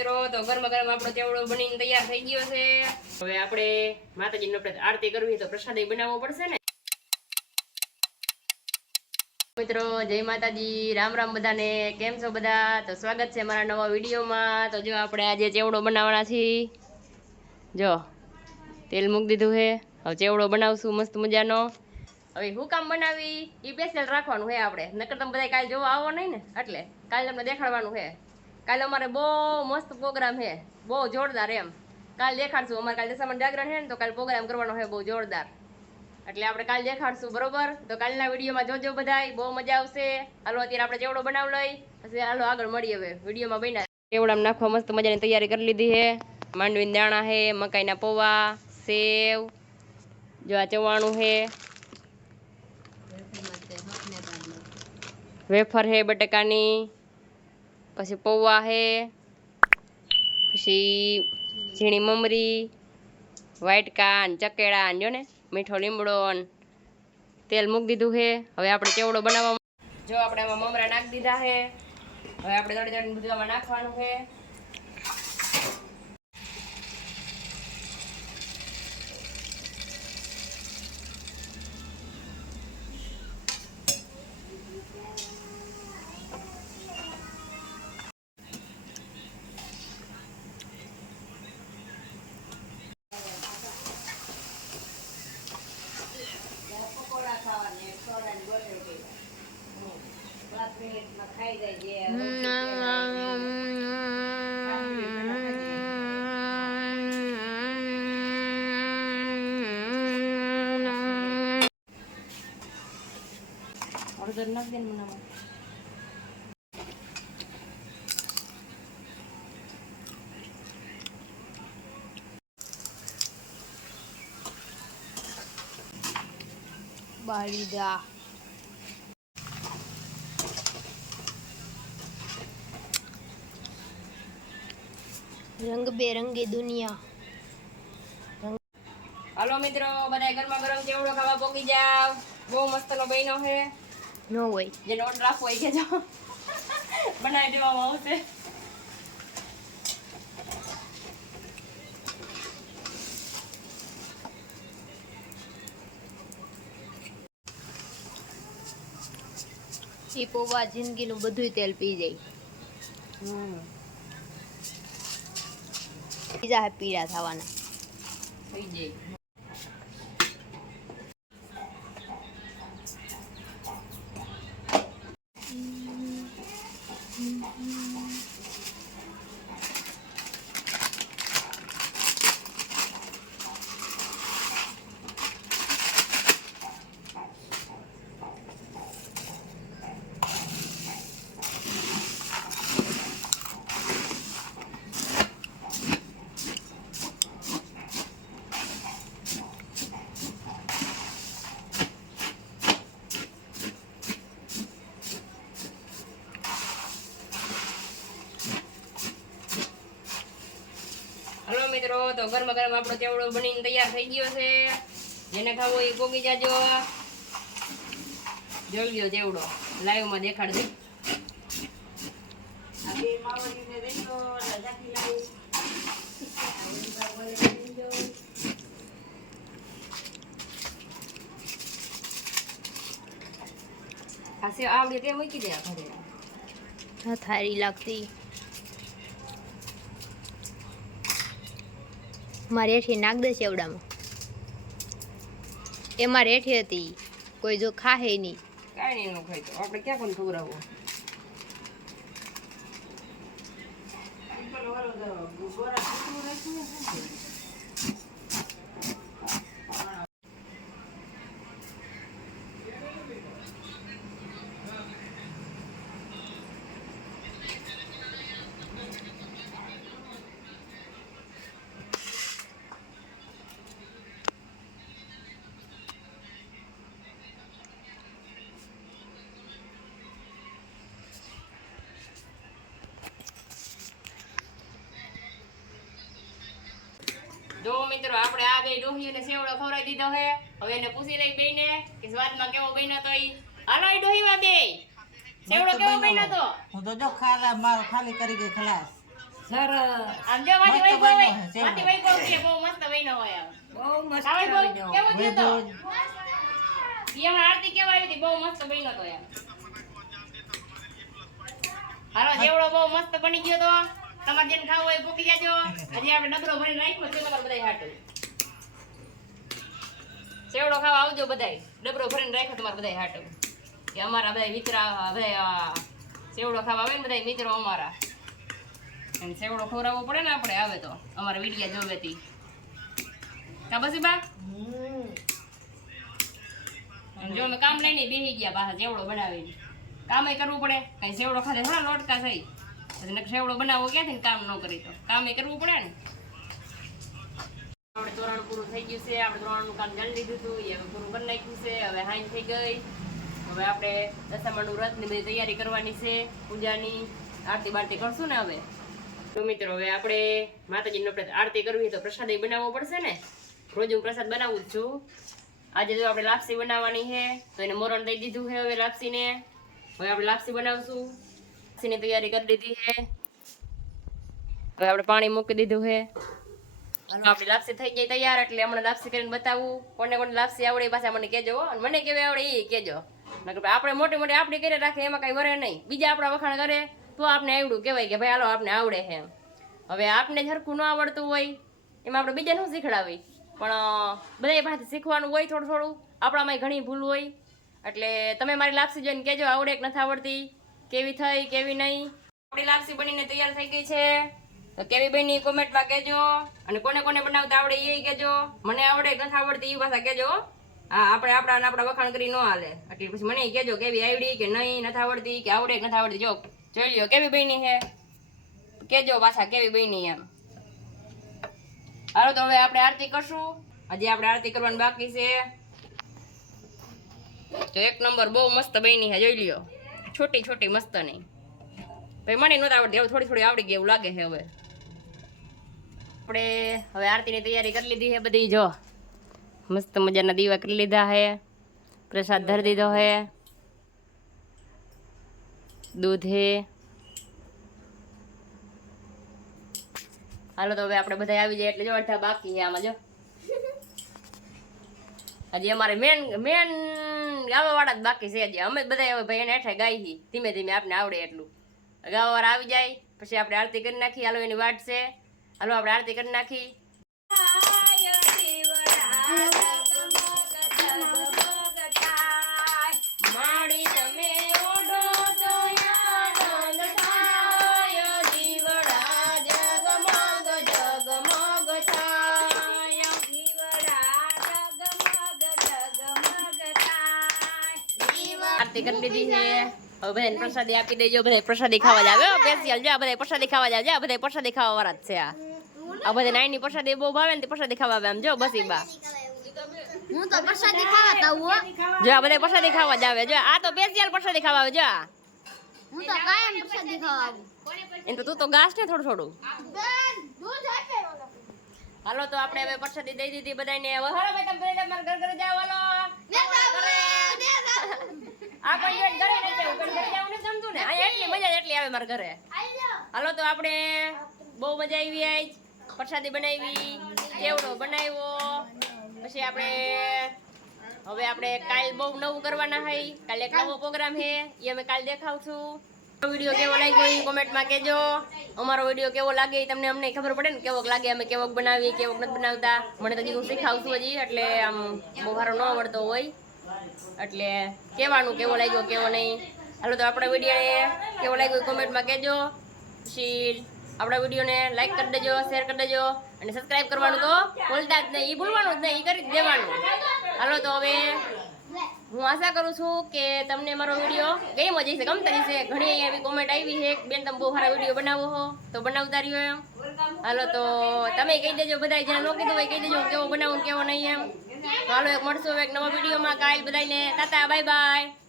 મિત્રો તો ગરમા ગરમ આપણો ચેવડો બનીને તૈયાર થઈ ગયો છે. હવે આપણે માતાજીનો આરતી કરવી તો પ્રસાદી બનાવવો પડશે ને. મિત્રો જય માતાજી, રામ રામ બધાને. કેમ છો બધા? તો સ્વાગત છે મારા નવા વિડીયોમાં. તો જો આપણે આજે ચેવડો બનાવવાના છીએ. જો તેલ મૂકી દીધું છે. હવે ચેવડો બનાવશું મસ્ત મજાનો. હવે હું કામ બનાવી એ સ્પેશિયલ રાખવાનું છે આપણે, નકર તમે બધા કાલે જોવા આવો નહીં ને, એટલે કાલે તમને દેખાડવાનું છે. કાલે અમારે બહુ મસ્ત પ્રોગ્રામ છે, બહુ જોરદાર એમ. કાલે દેખાડશું. અમારે કાલે દશામાં જાગરણ છે ને, તો કાલે પ્રોગ્રામ કરવાનો છે બહુ જોરદાર, એટલે આપણે કાલે દેખાડશું. બરોબર? તો કાલના વિડીયોમાં જોજો બધાય, બહુ મજા આવશે. હાલો અત્યારે આપણે ચેવડો બનાવી લઈ, પછી હાલો આગળ મળીએ હવે વિડીયોમાં. બન્યા ચેવડામાં નાખવા મસ્ત મજાની તૈયારી કરી લીધી છે. માંડવીના દાણા છે, મકાઈના પૌવા, સેવ, જો આ ચવાણું છે, વેફર છે બટાકાની, પછી પૌવા છે, પછી ઝીણી મમરી, વાટકા ને ચકેડા ને જો ને મીઠો લીમડો ને તેલ મૂકી દીધું છે. હવે આપણે ચેવડો બનાવવા, જો આપણે આમાં મમરા નાખી દીધા છે. હવે આપણે થોડી થોડી બધું આમાં નાખવાનું છે. હળદર નાખ દે ને મને. બાળીદા રંગબેરંગી દુનિયા. હાલો મિત્રો બધા ગરમા ગરમ ચેવડો ખાવા પોકી જાવ. બહુ મસ્ત નો બન્યો છે. નો હોય જેનો ઓર્ડર રાખવો હોય કે જો બનાવી દેવામાં આવશે. એ પૌવા જિંદગીનું બધું તેલ પી જાય. બીજા પીળા થવાના થઈ જાય. હલો મિત્રો તો ગરમા ગરમ આપણો ચેવડો બનીને તૈયાર થઈ ગયો છે. જેને ખાવો એ પોગી જાજો. જોઈ લ્યો ચેવડો લાઈવ માં દેખાડ દે. આ સેવ આવડે તે મૂકી દે આ ઘરે. થારી લાગતી મારી હેઠી નાખ દે ચેવડામાં. એમાં રેઠી હતી, કોઈ જો ખાહે નહીં. કાંઈ નહીં ખાય તો આપણે ક્યાં કોને ખવડાવવું. જો મિત્રો આપણે આ બે ડોહીઓને સેવડો ખવડાવી દીધો છે. હવે એને પૂછી લઈ બેને કે સ્વાદમાં કેવો બન્યો તો. હાલો એ ડોહીમાં બે સેવડો કેવો બન્યો તો. હું તો જો ખાલા મારો ખાલી કરી ગઈ ખલાસ. આમ જો વાટી વઈ ગયો હોય વાટી વઈ ગયો કે બહુ મસ્ત બન્યો હોય આમ ખાવાય બહુ કેવો થયો તો એમ આરતી કેવા આવી હતી બહુ મસ્ત બન્યો તો યાર હાલો જેવડો બહુ મસ્ત બની ગયો તો તમારે જેને ખાવું હોય ભૂકી જાજો હજી આપણે ડબરો ભરીને રાખ્યો છે તમારે બધાય હાટું સેવડો ખાવા આવજો બધાય ડબરો ભરીને રાખ્યો તમારે બધાય હાટું કે અમારા બધાય મિત્ર બધાય સેવડો ખાવા આવે ને બધાય મિત્રો અમારા અને સેવડો ખવડાવવો પડે ને આપણે આવે તો અમારા વિડિયા જોવેતી કા બસી બા અને જો અમે કામ લઈને બેસી ગયા પાછા સેવડો બનાવીને કામે કરવું પડે કઈ સેવડો ખાતે થોડા લોટકા થઈ પછી સેવડો બનાવવો ક્યાંથી ને કામ ન કરી તો કામે કરવું પડે ને આપણે તોરણ પૂરું થઈ ગયું છે આપણે તોરણનું કામ જાણી લીધું હતું એ હવે પૂરું કરી નાખ્યું છે હવે હાંજ થઈ ગઈ હવે આપણે દશામાનું વ્રતની બધી તૈયારી કરવાની છે પૂજાની આરતી બારતી કરશું ને હવે તો મિત્રો હવે આપણે માતાજીની આપણે આરતી કરવી તો પ્રસાદ બનાવવો પડશે ને રોજ હું પ્રસાદ બનાવું જ છું આજે જો આપણે લાપસી બનાવવાની છે તો એને મોરણ દઈ દીધું છે હવે લાપસીને હવે આપણે લાપસી બનાવશું લાપસીની તૈયારી કરી દીધી છે હવે આપણે પાણી મૂકી દીધું છે આપણી લાપસી થઈ ગઈ તૈયાર એટલે હમણાં લાપસી કરીને બતાવું કોને કોને લાપસી આવડે એ પાછા મને કહેજો અને મને કેવી આવડે એ કહેજો આપણે મોટી મોટી આપણી કરી રાખે એમાં કઈ વરે નહીં બીજા આપણા વખાણ કરે તો આપણે આવડું કહેવાય કે ભાઈ હાલો આપણે આવડે છે હવે આપને સરખું ન આવડતું હોય એમાં આપણે બીજાને શું શીખડાવી પણ બધા પાસેથી શીખવાનું હોય થોડું થોડું આપણામાં ઘણી ભૂલ હોય એટલે તમે મારી લાપસી જોઈને કહેજો આવડે કે નથી આવડતી કેવી થઈ કેવી નહીં આપણી લાપસી બનીને તૈયાર થઈ ગઈ છે તો કેવી બની કોમેન્ટમાં કહેજો અને કોને કોને બનાવતા આવડે એ કહેજો મને આવડે કે નથી આવડતી એ પાછા કહેજો હા આપણે આપણા વખાણ કરી ન હાલે એટલે પછી મને કહેજો કેવી આવડી કે નહીં નથી આવડતી કે આવડે કે નથી આવડતી જો જોઈ લ્યો કેવી બની છે કહેજો પાછા કેવી બની એમ હાલો તો હવે આપણે આરતી કરશું હજી આપણે આરતી કરવાની બાકી છે તો એક નંબર બહુ મસ્ત બની છે જોઈ લ્યો છોટી છોટી મસ્ત નહીં ભાઈ મને નહોતી આવડતી હવે થોડી થોડી આવડી ગઈ એવું લાગે છે હવે આપણે હવે આરતીની તૈયારી કરી લીધી છે બધી જો મસ્ત મજાના દીવા કરી લીધા છે પ્રસાદ ધરી દીધો છે દૂધ છે હાલો તો હવે આપણે બધા આવી જાય એટલે જો અડધા બાકી છે આમાં જો હજી અમારે મેન ગાવા વાળા જ બાકી છે હજી અમે બધા હવે ભાઈ એને હેઠે ગાઈ ધીમે ધીમે આપણે આવડે એટલું ગાવા વાળા આવી જાય પછી આપણે આરતી કરી નાખી હાલો એની વાટ છે હાલો આપણે આરતી કરી નાખી આરતી કરી લીધી છે હવે બધાને પ્રસાદી આપી દેજો બધા પ્રસાદી ખાવા જાવે સ્પેશિયલ જો બધા પ્રસાદી ખાવા જાવ બધા પ્રસાદી ખાવા વાળા જ છે આ બધા નાની પ્રસાદી બહુ ભાવે ને પ્રસાદી ખાવા આવે આમ જો બસી બા હું તો પ્રસાદી ખાવા તાવું જો આ બધા પ્રસાદી ખાવા જાવે જો આ તો સ્પેશિયલ પ્રસાદી ખાવા આવે જો હું તો કાયમ પ્રસાદી ખાવા આવું એમ તો તું તો ગાસ ને થોડું થોડું હાલો તો આપણે હવે પ્રસાદી દઈ દીધી બધાને હવે હાલો ભાઈ તમે બધા મારા ઘર જાવ હાલો આ કોઈ ઘરે નથી જવું ઘરે જવું નથી ગમતું ને અહીંયા એટલી મજા એટલી આવે મારા ઘરે હાલો તો આપણે બહુ મજા આવી આજ પ્રસાદી બનાવી કેવડો બનાવ્યો પછી આપણે કાલ બહુ નવું કરવાના હોય કાલે એક નવો પ્રોગ્રામ છે એ અમે કાલ દેખાવશું વિડીયો કેવો લાગ્યો એ કોમેન્ટમાં કહેજો અમારો વિડીયો કેવો લાગે તમને અમને ખબર પડે ને કેવોક લાગે અમે કેવોક બનાવીએ કેવોક નથી બનાવતા મને તો હજી હું શીખાવશું હજી એટલે આમ બહુ સારો ન આવડતો હોય એટલે કહેવાનું કેવો લાગ્યો કેવો નહીં હાલો તો આપણા વિડીયોને કેવો લાગ્યો કોમેન્ટમાં કહેજો પછી આપણા વિડીયોને લાઈક કરી દેજો શેર કરી દેજો અને સબસ્ક્રાઈબ કરવાનું તો ભૂલતા જ નહીં એ ભૂલવાનું જ નહીં એ કરી જ દેવાનું હાલો તો હવે હું આશા કરું છું કે તમને મારો વિડીયો ગમ્યો જશે ગમતા જશે ઘણી એવી કોમેન્ટ આવી છે બેન તમે બહુ સારા વિડીયો બનાવો છો તો બનાવતા રહ્યો એમ હાલો તો તમે કહી દેજો બધા જેને ન કીધું હોય કહી દેજો કેવો બનાવું કેવો નહીં એમ તો હાલો એક મળશું એક નવા વિડીયોમાં કાલ બધાને ટાટા બાય બાય